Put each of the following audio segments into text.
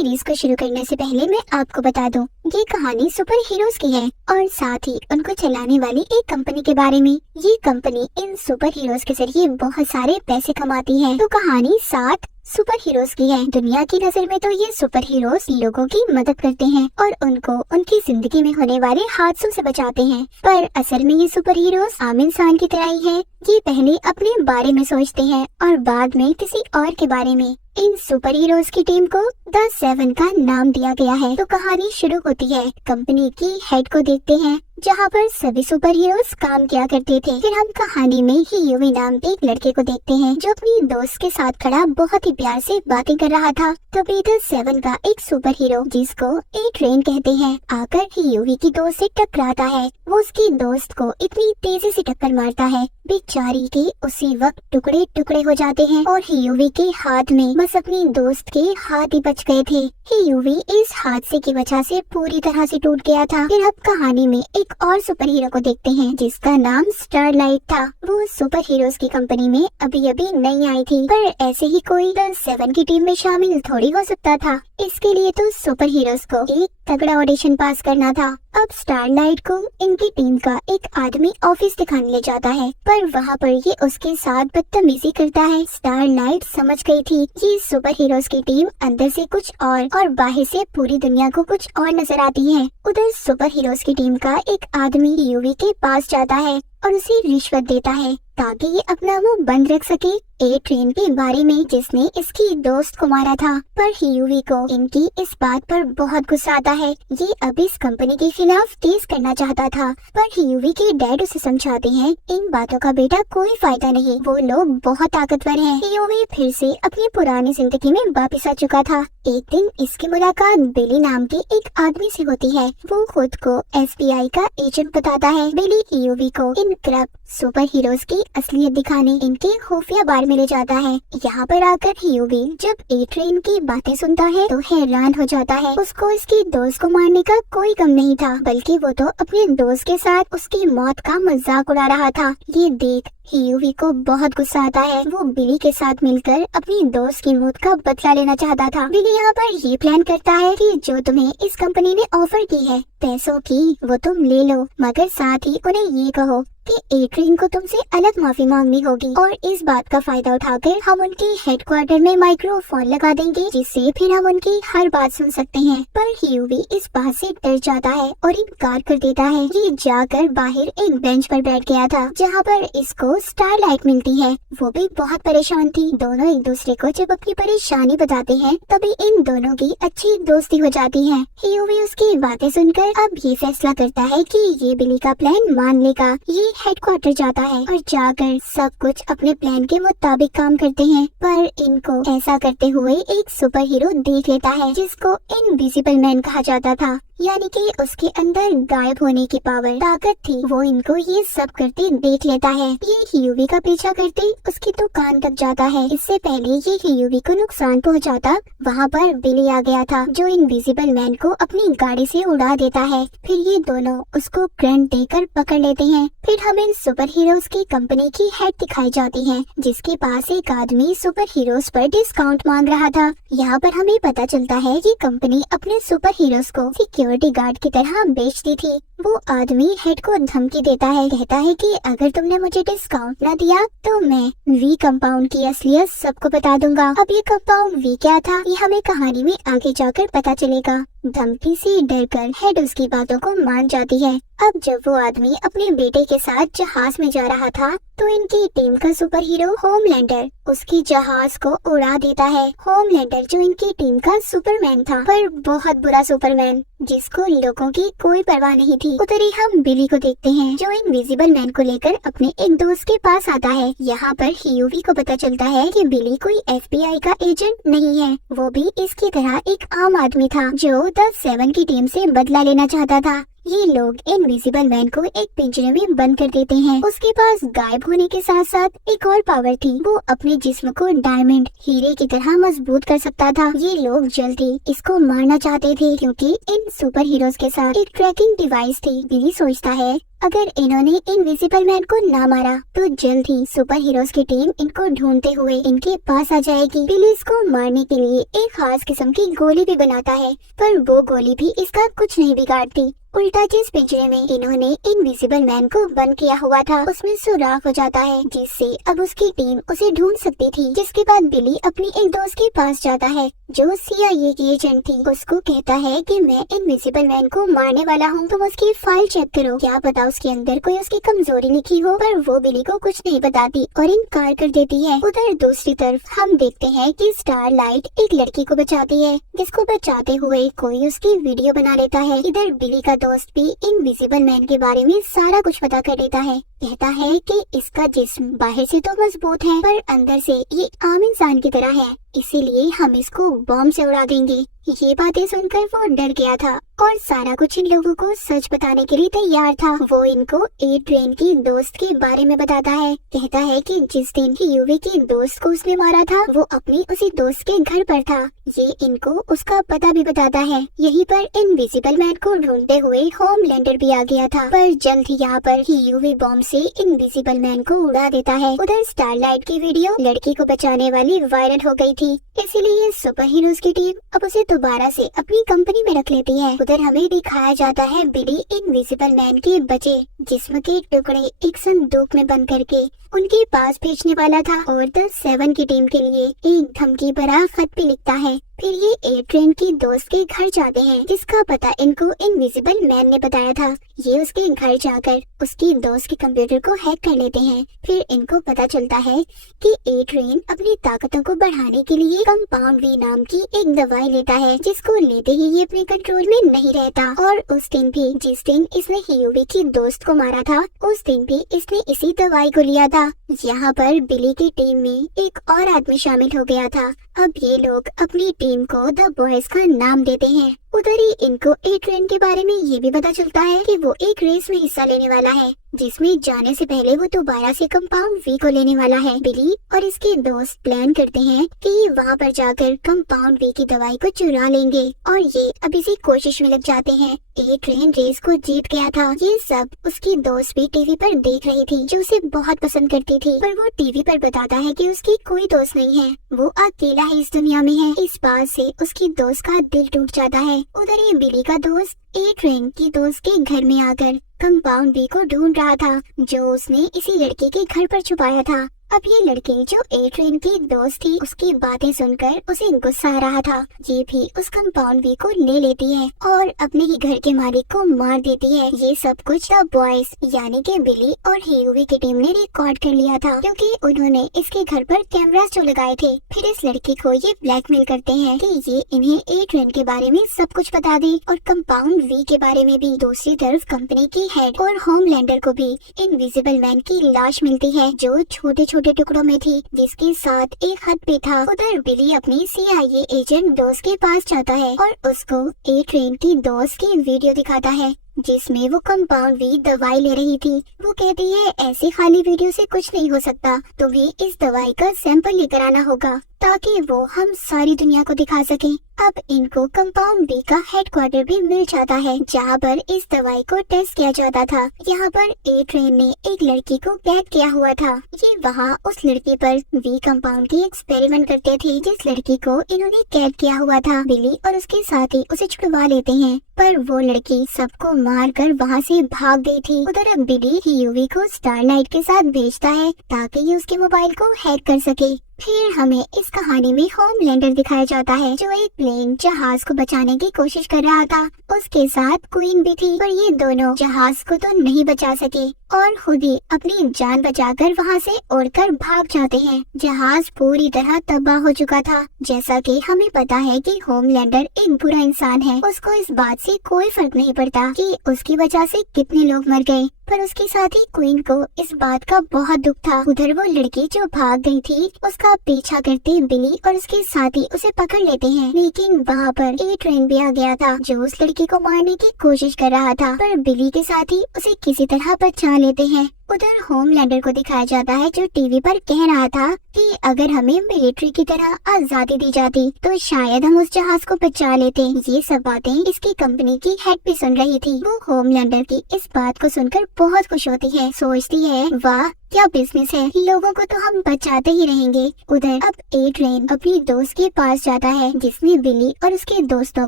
Series को शुरू करने से पहले मैं आपको बता दूं, ये कहानी सुपर हीरोज की है और साथ ही उनको चलाने वाली एक कंपनी के बारे में। ये कंपनी इन सुपर हीरोज के जरिए बहुत सारे पैसे कमाती है। तो कहानी 7 सुपर हीरोज की है। दुनिया की नजर में तो ये सुपर हीरोज लोगों की मदद करते हैं और उनको उनकी जिंदगी में होने वाले हादसों से बचाते हैं, पर असल में ये सुपर हीरोज आम इंसान की तरह ही है। ये पहले अपने बारे में सोचते हैं और बाद में किसी और के बारे में। इन सुपर हीरोज की टीम को द 7 का नाम दिया गया है। तो कहानी शुरू होती है कंपनी की हेड को देखते हैं, जहाँ पर सभी सुपर हीरोज काम किया करते थे। फिर हम कहानी में ही यूवी नाम के एक लड़के को देखते हैं, जो अपनी दोस्त के साथ खड़ा बहुत ही प्यार से बातें कर रहा था। तभी द 7 का एक सुपर हीरो, जिसको ए ट्रेन कहते हैं, आकर ही यूवी की दोस्त से टकराता है। वो उसकी दोस्त को इतनी तेजी से टक्कर मारता है, बेचारी के उसी वक्त टुकड़े टुकड़े हो जाते हैं और यूवी के हाथ में बस अपनी दोस्त के हाथ ही बच गए थे। यूवी इस हादसे की वजह से पूरी तरह से टूट गया था। फिर अब कहानी में एक और सुपर हीरो को देखते हैं, जिसका नाम स्टारलाइट था। वो सुपर हीरोज की कंपनी में अभी अभी नई आई थी, पर ऐसे ही कोई द 7 की टीम में शामिल थोड़ी हो सकता था। इसके लिए तो सुपर हीरोज को एक तगड़ा ऑडिशन पास करना था। अब स्टारलाइट को इनकी टीम का एक आदमी ऑफिस दिखाने ले जाता है, पर वहाँ पर ये उसके साथ बदतमीजी करता है। स्टारलाइट समझ गई थी ये सुपर हीरोज की टीम अंदर से कुछ और बाहर से पूरी दुनिया को कुछ और नजर आती है। उधर सुपर हीरोज की टीम का एक आदमी यूवी के पास जाता है और उसे रिश्वत देता है ताकि ये अपना मुंह बंद रख सके ए ट्रेन के बारे में, जिसने इसकी दोस्त को मारा था। पर यूवी को इनकी इस बात पर बहुत गुस्सा आता है। ये अब इस कंपनी के खिलाफ केस करना चाहता था, पर यूवी के डैड उसे समझाते हैं इन बातों का बेटा कोई फायदा नहीं, वो लोग बहुत ताकतवर हैं। यूवी फिर से अपनी पुरानी जिंदगी में वापस आ चुका था। एक दिन इसकी मुलाकात बिली नाम के एक आदमी से होती है। वो खुद को FBI का एजेंट बताता है। बिली यूवी को इन क्लब सुपर हीरोज की असलियत दिखाने इनके खुफिया बार में ले जाता है। यहाँ पर आकर यूवी जब ए ट्रेन की बातें सुनता है तो हैरान हो जाता है। उसको इसकी दोस्त को मारने का कोई गम नहीं था, बल्कि वो तो अपने दोस्त के साथ उसकी मौत का मजाक उड़ा रहा था। ये देख यूवी को बहुत गुस्सा आता है। वो बिली के साथ मिलकर अपनी दोस्त की मौत का बदला लेना चाहता था। बिली यहाँ पर ये प्लान करता है कि जो तुम्हें इस कंपनी ने ऑफर की है पैसों की, वो तुम ले लो, मगर साथ ही उन्हें ये कहो कि ए ट्रेन को तुमसे अलग माफी मांगनी होगी। और इस बात का फायदा उठाकर हम उनके हेडक्वार्टर में माइक्रोफोन लगा देंगे, जिससे फिर हम उनकी हर बात सुन सकते हैं। पर यूवी इस बात से डर जाता है और इनकार कर देता है। ये जाकर बाहर एक बेंच पर बैठ गया था, जहाँ पर इसको स्टारलाइट मिलती है। वो भी बहुत परेशान थी। दोनों एक दूसरे को जब अपनी परेशानी बताते हैं, तभी इन दोनों की अच्छी दोस्ती हो जाती है। यूवी उसकी बातें सुनकर अब ये फैसला करता है कि ये बिली का प्लान मान लेगा। ये हेडक्वार्टर जाता है और जाकर सब कुछ अपने प्लान के मुताबिक काम करते हैं, पर इनको ऐसा करते हुए एक सुपर हीरो देख लेता है, जिसको इनविजिबल मैन कहा जाता था, यानी कि उसके अंदर गायब होने की पावर ताकत थी। वो इनको ये सब करते देख लेता है। ये यूवी का पीछा करते उसकी दुकान तक जाता है। इससे पहले ये यूवी को नुकसान पहुंचाता, वहाँ पर बिली आ गया था, जो इनविजिबल मैन को अपनी गाड़ी से उड़ा देता है। फिर ये दोनों उसको करंट देकर पकड़ लेते हैं। फिर हमें सुपर हीरोज की कंपनी की हेड दिखाई जाती है, जिसके पास एक आदमी सुपर हीरोज पर डिस्काउंट मांग रहा था। यहाँ पर हमें पता चलता है कि कंपनी अपने सुपर हीरोज को सिक्योरिटी गार्ड की तरह बेचती थी। वो आदमी हेड को धमकी देता है, कहता है कि अगर तुमने मुझे डिस्काउंट न दिया तो मैं वी कंपाउंड की असलियत सबको बता दूंगा। अब ये कंपाउंड वी क्या था, ये हमें कहानी में आगे जाकर पता चलेगा। धमकी से डरकर हेड उसकी बातों को मान जाती है। अब जब वो आदमी अपने बेटे के साथ जहाज में जा रहा था, तो इनकी टीम का सुपर हीरो होमलैंडर उसकी जहाज को उड़ा देता है। होमलैंडर जो इनकी टीम का सुपरमैन था, पर बहुत बुरा सुपरमैन, जिसको लोगों की कोई परवाह नहीं थी। उधर ही हम बिली को देखते हैं, जो इनविजिबल मैन को लेकर अपने एक दोस्त के पास आता है। यहाँ पर यूवी को पता चलता है कि बिली कोई FBI का एजेंट नहीं है, वो भी इसकी तरह एक आम आदमी था, जो द 7 की टीम से बदला लेना चाहता था। ये लोग इनविजिबल मैन को एक पिंजरे में बंद कर देते हैं। उसके पास गायब होने के साथ साथ एक और पावर थी, वो अपने जिस्म को डायमंड हीरे की तरह मजबूत कर सकता था। ये लोग जल्दी इसको मारना चाहते थे, क्योंकि इन सुपर हीरोज के साथ एक ट्रैकिंग डिवाइस थी। बिली सोचता है अगर इन्होंने इनविजिबल मैन को ना मारा तो जल्द ही सुपर हीरोज की टीम इनको ढूंढते हुए इनके पास आ जाएगी। बिली इसको मारने के लिए एक खास किस्म की गोली भी बनाता है, पर वो गोली भी इसका कुछ नहीं बिगाड़ती। उल्टा जिस पिंजरे में इन्होंने इनविजिबल मैन को बंद किया हुआ था उसमें सुराख हो जाता है, जिससे अब उसकी टीम उसे ढूंढ सकती थी। जिसके बाद बिली अपनी एक दोस्त के पास जाता है जो CIA की एजेंट थी। उसको कहता है कि मैं इनविजिबल मैन को मारने वाला हूँ, तुम उसकी फाइल चेक करो, क्या पता उसके अंदर कोई उसकी कमजोरी लिखी हो। पर वो बिली को कुछ नहीं बताती और इनकार कर देती है। उधर दूसरी तरफ हम देखते हैं कि स्टारलाइट एक लड़की को बचाती है, जिसको बचाते हुए कोई उसकी वीडियो बना लेता है। इधर बिली का दोस्त भी इनविजिबल मैन के बारे में सारा कुछ पता कर लेता है। कहता है कि इसका जिस्म बाहर से तो मजबूत है पर अंदर से ये आम इंसान की तरह है, इसीलिए हम इसको बॉम्ब से उड़ा देंगे। ये बातें सुनकर वो डर गया था और सारा कुछ इन लोगों को सच बताने के लिए तैयार था। वो इनको एड्रियन की दोस्त के बारे में बताता है। कहता है कि जिस दिन यूवी की दोस्त को उसने मारा था वो अपनी उसी दोस्त के घर पर था। ये इनको उसका पता भी बताता है। यहीं पर इनविजिबल मैन को ढूंढते हुए होमलैंडर भी आ गया था, पर जल्द ही यहाँ पर यूवी बॉम्ब से इनविजिबल मैन को उड़ा देता है। उधर स्टारलाइट की वीडियो लड़की को बचाने वाली वायरल हो गई थी, इसीलिए सुपर हीरोज की टीम अब उसे दोबारा से अपनी कंपनी में रख लेती है। उधर हमें दिखाया जाता है बिली इनविजिबल मैन के बचे जिस्म के टुकड़े एक संदूक में बंद करके उनके पास भेजने वाला था और द 7 की टीम के लिए एक धमकी भरा खत भी लिखता है। फिर ये एड्रियन की दोस्त के घर जाते हैं, जिसका पता इनको इनविजिबल मैन ने बताया था। ये उसके घर जाकर उसकी दोस्त के कंप्यूटर को हैक कर लेते हैं। फिर इनको पता चलता है कि एड्रियन अपनी ताकतों को बढ़ाने के लिए कंपाउंड वी नाम की एक दवाई लेता है, जिसको लेते ही ये अपने कंट्रोल में नहीं रहता। और उस दिन भी जिस दिन इसने यूवी की दोस्त को मारा था उस दिन भी इसने इसी दवाई को लिया था। यहाँ पर बिली की टीम में एक और आदमी शामिल हो गया था। अब ये लोग अपनी टीम को द बॉयज का नाम देते हैं। उधर ही इनको एड्रियन के बारे में ये भी पता चलता है कि वो एक रेस में हिस्सा लेने वाला है, जिसमें जाने से पहले वो दोबारा से कंपाउंड वी को लेने वाला है। बिली और इसके दोस्त प्लान करते हैं कि ये वहाँ पर जाकर कंपाउंड वी की दवाई को चुरा लेंगे और ये अब इसी कोशिश में लग जाते हैं। एड्रियन रेस को जीत गया था। ये सब उसकी दोस्त भी टीवी पर देख रही थी, जो उसे बहुत पसंद करती थी, पर वो टीवी पर बताता है कि उसकी कोई दोस्त नहीं है, वो अकेला ही इस दुनिया में है। इस बात से उसकी दोस्त का दिल टूट जाता है। उधर ही बिली का दोस्त एड्रियन की दोस्त के घर में आकर कंपाउंड वी को ढूंढ रहा था, जो उसने इसी लड़के के घर पर छुपाया था। अब ये लड़की जो एड्रियन की दोस्त थी उसकी बातें सुनकर उसे गुस्सा आ रहा था। ये भी उस कंपाउंड वी को ले लेती है और अपने ही घर के मालिक को मार देती है। ये सब कुछ द बॉयज यानी कि बिली और यूवी की टीम ने रिकॉर्ड कर लिया था, क्योंकि उन्होंने इसके घर पर कैमरास जो लगाए थे। फिर इस लड़की को ये ब्लैकमेल करते हैं कि ये इन्हें एड्रियन के बारे में सब कुछ बता दे और कंपाउंड वी के बारे में भी। दूसरी तरफ कंपनी की हेड और होमलैंडर को भी इनविजिबल मैन की लाश मिलती है, जो छोटे छोटे टुकड़ों में थी, जिसके साथ एक खत भी था। उधर बिली अपनी CIA एजेंट दोस्त के पास जाता है और उसको एड्रियन की दोस्त की वीडियो दिखाता है, जिसमें वो कंपाउंड वी दवाई ले रही थी। वो कहती है ऐसे खाली वीडियो से कुछ नहीं हो सकता, तुम्हें इस दवाई का सैंपल लेकर आना होगा ताकि वो हम सारी दुनिया को दिखा सकें। अब इनको कंपाउंड बी का हेडक्वार्टर भी मिल जाता है, जहाँ पर इस दवाई को टेस्ट किया जाता था। यहाँ पर एड्रियन ने एक लड़की को कैद किया हुआ था। ये वहाँ उस लड़की पर वी कंपाउंड की एक्सपेरिमेंट करते थे, जिस लड़की को इन्होंने कैद किया हुआ था। बिली और उसके साथी उसे छुड़वा लेते हैं, पर वो लड़की सबको मार कर वहाँ से भाग गई थी। उधर अब बिली यूवी को स्टारलाइट के साथ भेजता है ताकि ये उसके मोबाइल को हैक कर सके। फिर हमें इस कहानी में होमलैंडर दिखाया जाता है, जो एक प्लेन जहाज को बचाने की कोशिश कर रहा था। उसके साथ क्वीन भी थी, पर ये दोनों जहाज को तो नहीं बचा सके और खुद ही अपनी जान बचाकर वहाँ से उड़कर भाग जाते हैं। जहाज पूरी तरह तबाह हो चुका था। जैसा कि हमें पता है कि होमलैंडर एक बुरा इंसान है, उसको इस बात से कोई फर्क नहीं पड़ता कि उसकी वजह से कितने लोग मर गए, पर उसके साथ ही क्वीन को इस बात का बहुत दुख था। उधर वो लड़की जो भाग गई थी उसका पीछा करते बिली और उसके साथी उसे पकड़ लेते हैं, लेकिन वहाँ पर एड्रियन भी आ गया था, जो उस लड़की को मारने की कोशिश कर रहा था, पर बिली के साथी उसे किसी तरह बचा लेते हैं। उधर होमलैंडर को दिखाया जाता है जो टीवी पर कह रहा था कि अगर हमें मिलिट्री की तरह आजादी दी जाती तो शायद हम उस जहाज को बचा लेते। ये सब बातें इसकी कंपनी की हेड भी सुन रही थी। वो होमलैंडर की इस बात को सुनकर बहुत खुश होती है, सोचती है वाह क्या बिजनेस है, लोगों को तो हम बचाते ही रहेंगे। उधर अब एड्रियन अपनी दोस्त के पास जाता है जिसने बिली और उसके दोस्तों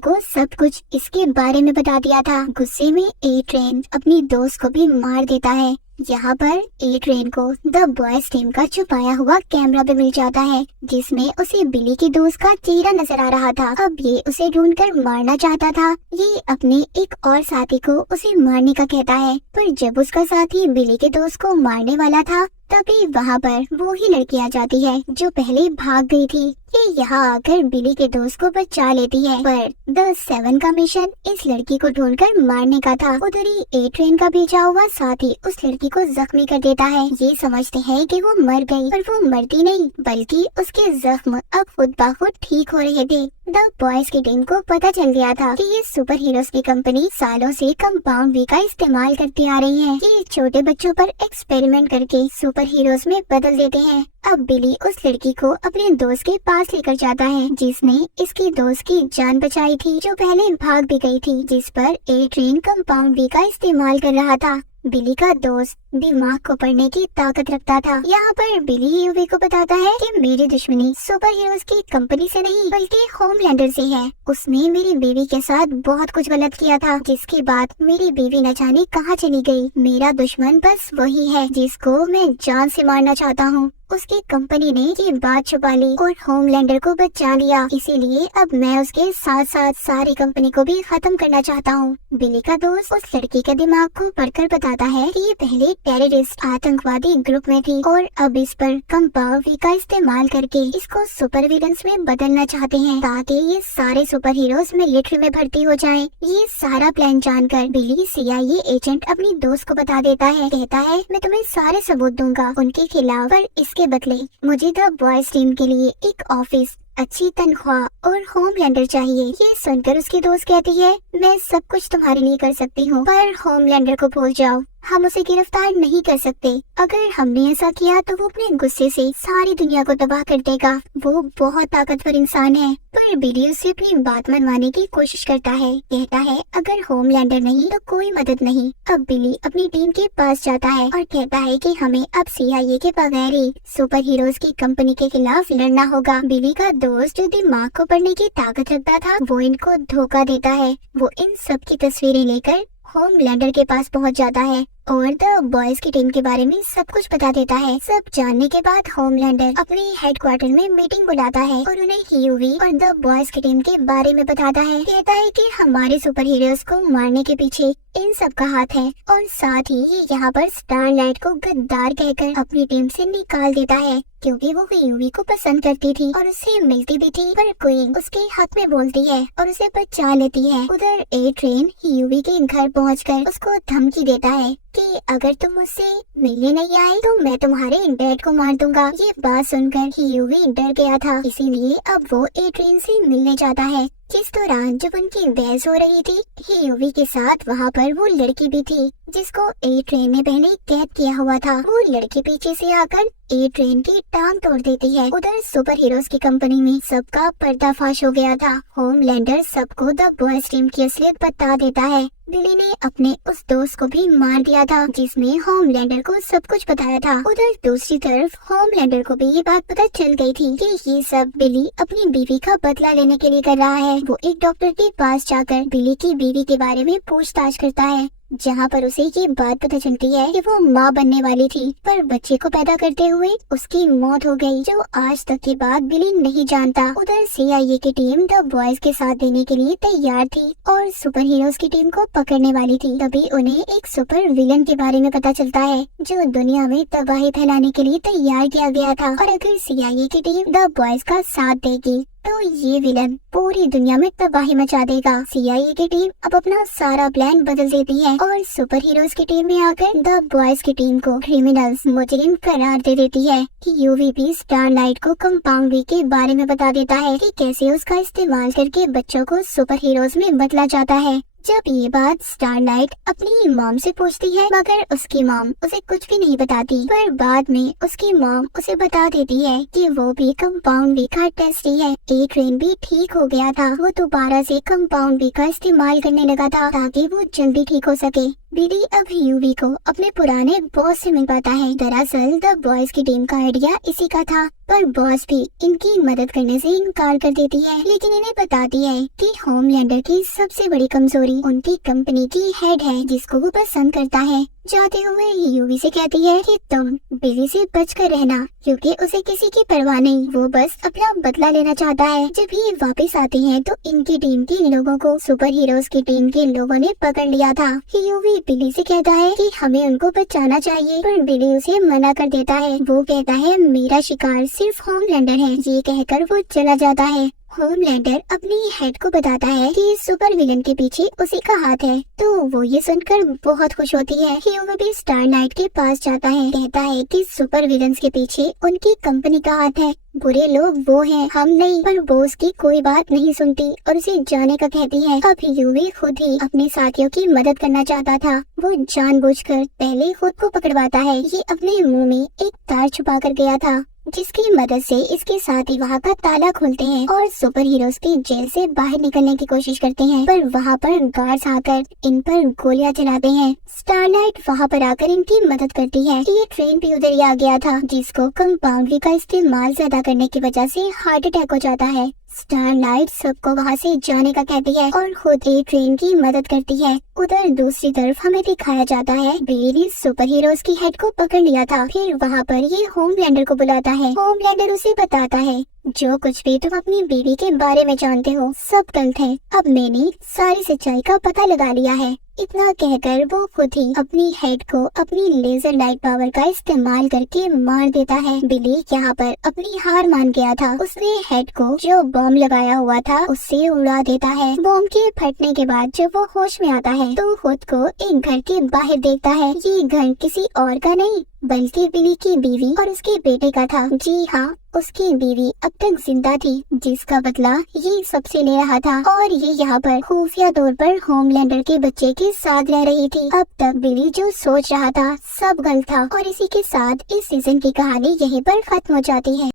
को सब कुछ इसके बारे में बता दिया था। गुस्से में एड्रियन अपनी दोस्त को भी मार देता है। यहाँ पर एड्रियन को द बॉयज टीम का छुपाया हुआ कैमरा भी मिल जाता है जिसमें उसे बिली की दोस्त का चेहरा नजर आ रहा था। अब ये उसे ढूंढकर मारना चाहता था। ये अपने एक और साथी को उसे मारने का कहता है, पर जब उसका साथी बिली के दोस्त को मारने वाला था तभी वहाँ पर वो ही लड़की आ जाती है जो पहले भाग गई थी। ये यहाँ आकर बिली के दोस्त को बचा लेती है, पर द 7 का मिशन इस लड़की को ढूंढकर मारने का था। उधर ही एड्रियन का भेजा हुआ साथी उस लड़की को जख्मी कर देता है। ये समझते हैं कि वो मर गई, पर वो मरती नहीं बल्कि उसके जख्म अब खुद ब खुद ठीक हो रहे थे। द बॉयज की टीम को पता चल गया था कि ये सुपर हीरोज की कंपनी सालों से कंपाउंड वी का इस्तेमाल करती आ रही है। ये छोटे बच्चों पर एक्सपेरिमेंट करके सुपर हीरोज में बदल देते हैं। अब बिली उस लड़की को अपने दोस्त के पास लेकर जाता है जिसने इसकी दोस्त की जान बचाई थी, जो पहले भाग भी गई थी, जिस पर एड्रियन कंपाउंड वी का इस्तेमाल कर रहा था। बिली का दोस्त दिमाग को पढ़ने की ताकत रखता था। यहाँ पर बिली यूवी को बताता है कि मेरी दुश्मनी सुपर हीरोज की कंपनी से नहीं बल्कि होमलैंडर से है। उसने मेरी बीवी के साथ बहुत कुछ गलत किया था, जिसके बाद मेरी बीवी न जाने कहाँ चली गई। मेरा दुश्मन बस वही है जिसको मैं जान से मारना चाहता हूँ। उसकी कंपनी ने ये बात छुपा ली और होमलैंडर को बचा लिया, इसीलिए अब मैं उसके साथ साथ सारी कंपनी को भी खत्म करना चाहता हूँ। बिली का दोस्त उस लड़की के दिमाग को पढ़कर बताता है कि ये पहले टेररिस्ट आतंकवादी ग्रुप में थी और अब इस पर कंपाउंड वी का इस्तेमाल करके इसको सुपर विलन्स में बदलना चाहते हैं ताकि ये सारे सुपर हीरोज मिलिट्री में भर्ती हो जाएं। ये सारा प्लान जानकर बिली CIA एजेंट अपनी दोस्त को बता देता है, कहता है मैं तुम्हें सारे सबूत दूंगा उनके खिलाफ, पर इसके बदले मुझे द बॉयज टीम के लिए एक ऑफिस, अच्छी तनख्वाह और होमलैंडर चाहिए। ये सुनकर उसकी दोस्त कहती है मैं सब कुछ तुम्हारे लिए कर सकती हूँ, पर होमलैंडर को भूल जाओ, हम उसे गिरफ्तार नहीं कर सकते। अगर हमने ऐसा किया तो वो अपने गुस्से से सारी दुनिया को तबाह कर देगा। वो बहुत ताकतवर इंसान है। पर बिली उससे अपनी बात मनवाने की कोशिश करता है, कहता है अगर होमलैंडर नहीं तो कोई मदद नहीं। अब बिली अपनी टीम के पास जाता है और कहता है कि हमें अब CIA के बगैर ही सुपर हीरोज की कंपनी के खिलाफ लड़ना होगा। बिली का दोस्त जो दिमाग को पढ़ने की ताकत रखता था वो इनको धोखा देता है। वो इन सब की तस्वीरें लेकर होमलैंडर के पास पहुंच जाता है और द बॉयज की टीम के बारे में सब कुछ बता देता है। सब जानने के बाद होमलैंडर अपने हेडक्वार्टर में मीटिंग बुलाता है और उन्हें यूवी और द बॉयज की टीम के बारे में बताता है। कहता है कि हमारे सुपर हीरोज को मारने के पीछे इन सब का हाथ है और साथ ही ये यहाँ पर स्टारलाइट को गद्दार कहकर अपनी टीम से निकाल देता है, क्योंकि वो यूवी को पसंद करती थी और उससे मिलती भी थी। पर क्वीन उसके हक में बोलती है और उसे बचा लेती है। उधर एड्रियन यूवी के घर पहुंचकर उसको धमकी देता है कि अगर तुम मुझसे मिलने नहीं आए तो मैं तुम्हारे डैड को मार दूंगा। ये बात सुनकर यूवी डर गया था, इसीलिए अब वो एड्रियन से मिलने जाता है। जिस दौरान जब उनकी बहस हो रही थी यूवी के साथ वहाँ पर वो लड़की भी थी जिसको एड्रियन ने पहले कैद किया हुआ था। वो लड़की पीछे से आकर एड्रियन की टांग तोड़ देती है। उधर सुपर हीरोज की कंपनी में सबका पर्दाफाश हो गया था। होमलैंडर सबको द बॉयज टीम की असलियत बता देता है। बिली ने अपने उस दोस्त को भी मार दिया था जिसने होमलैंडर को सब कुछ बताया था। उधर दूसरी तरफ होमलैंडर को भी ये बात पता चल गई थी कि ये सब बिली अपनी बीवी का बदला लेने के लिए कर रहा है। वो एक डॉक्टर के पास जाकर बिली की बीवी के बारे में पूछताछ करता है, जहाँ पर उसे ये बात पता चलती है कि वो माँ बनने वाली थी, पर बच्चे को पैदा करते हुए उसकी मौत हो गई, जो आज तक की बात बिली नहीं जानता। उधर CIA की टीम द बॉयज के साथ देने के लिए तैयार थी और सुपर हीरोज की टीम को पकड़ने वाली थी। तभी उन्हें एक सुपर विलन के बारे में पता चलता है जो दुनिया में तबाही फैलाने के लिए तैयार किया गया था, और अगर CIA की टीम द बॉयज का साथ देगी तो ये विलन पूरी दुनिया में तबाही मचा देगा। CIA की टीम अब अपना सारा प्लान बदल देती है और सुपर हीरोज की टीम में आकर द बॉयज की टीम को क्रिमिनल्स मुजरिम करार दे देती है। कि UVP स्टारलाइट को कंपाउंड वी के बारे में बता देता है कि कैसे उसका इस्तेमाल करके बच्चों को सुपर हीरोज में बदला जाता है। जब ये बात स्टारलाइट अपनी मॉम से पूछती है, मगर उसकी मॉम उसे कुछ भी नहीं बताती। पर बाद में उसकी मॉम उसे बता देती है कि वो भी कंपाउंड बी का टेस्ट ही है। एक ट्रेन भी ठीक हो गया था, वो दोबारा से कंपाउंड बी का इस्तेमाल करने लगा था ताकि वो जल्दी ठीक हो सके। बिली अब यूवी को अपने पुराने बॉस से मिल पाता है। दरअसल द बॉयज की टीम का आइडिया इसी का था, पर बॉस भी इनकी मदद करने से इनकार कर देती है, लेकिन इन्हें बताती है कि होमलैंडर की सबसे बड़ी कमजोरी उनकी कंपनी की हेड है, जिसको वो पसंद करता है। जाते हुए यूवी से कहती है कि तुम बिली से बच कर रहना, क्योंकि उसे किसी की परवाह नहीं, वो बस अपना बदला लेना चाहता है। जब ये वापस आते हैं तो इनकी टीम के लोगों को सुपर हीरोज की टीम के लोगों ने पकड़ लिया था। यूवी बिली से कहता है कि हमें उनको बचाना चाहिए, पर बिली उसे मना कर देता है। वो कहता है मेरा शिकार सिर्फ होमलैंडर है। ये कहकर वो चला जाता है। होमलैंडर अपनी हेड को बताता है कि सुपर विलन के पीछे उसी का हाथ है, तो वो ये सुनकर बहुत खुश होती है। हीरो भी स्टारलाइट के पास जाता है, कहता है कि सुपर विलन्स के पीछे उनकी कंपनी का हाथ है, बुरे लोग वो हैं, हम नहीं। पर वो उसकी कोई बात नहीं सुनती और उसे जाने का कहती है। अब यूवी खुद ही अपने साथियों की मदद करना चाहता था। वो जानबूझकर पहले खुद को पकड़वाता है। ये अपने मुंह में एक तार छुपा कर गया था, जिसकी मदद से इसके साथ ही वहाँ का ताला खोलते हैं और सुपर हीरोज की जेल से बाहर निकलने की कोशिश करते हैं। पर वहाँ पर गार्ड्स आकर इन पर गोलियां चलाते हैं। स्टारलाइट वहाँ पर आकर इनकी मदद करती है। ये ट्रेन भी उधर ही आ गया था, जिसको कंपाउंड का इस्तेमाल ज्यादा करने की वजह से हार्ट अटैक हो जाता है। स्टारलाइट सबको वहाँ से जाने का कहती है और खुद एक ट्रेन की मदद करती है। उधर दूसरी तरफ हमें दिखाया जाता है बिली ने सुपर हीरोज की हेड को पकड़ लिया था। फिर वहाँ पर ये होमलैंडर को बुलाता है। होमलैंडर उसे बताता है जो कुछ भी तुम अपनी बीवी के बारे में जानते हो सब गलत है। अब मैंने सारी सच्चाई का पता लगा लिया है। इतना कहकर वो खुद ही अपनी हेड को अपनी लेजर लाइट पावर का इस्तेमाल करके मार देता है। बिली यहाँ पर अपनी हार मान गया था। उसने हेड को जो बॉम्ब लगाया हुआ था उससे उड़ा देता है। बॉम्ब के फटने के बाद जब वो होश में आता है तो खुद को एक घर के बाहर देखता है। ये घर किसी और का नहीं बल्कि बिली की बीवी और उसके बेटे का था। जी हाँ, उसकी बीवी अब तक जिंदा थी, जिसका बदला ये सबसे ले रहा था और ये यहाँ पर खुफिया तौर पर होमलैंडर के बच्चे के साथ रह रही थी। अब तक बिली जो सोच रहा था सब गलत था। और इसी के साथ इस सीजन की कहानी यहीं पर खत्म हो जाती है।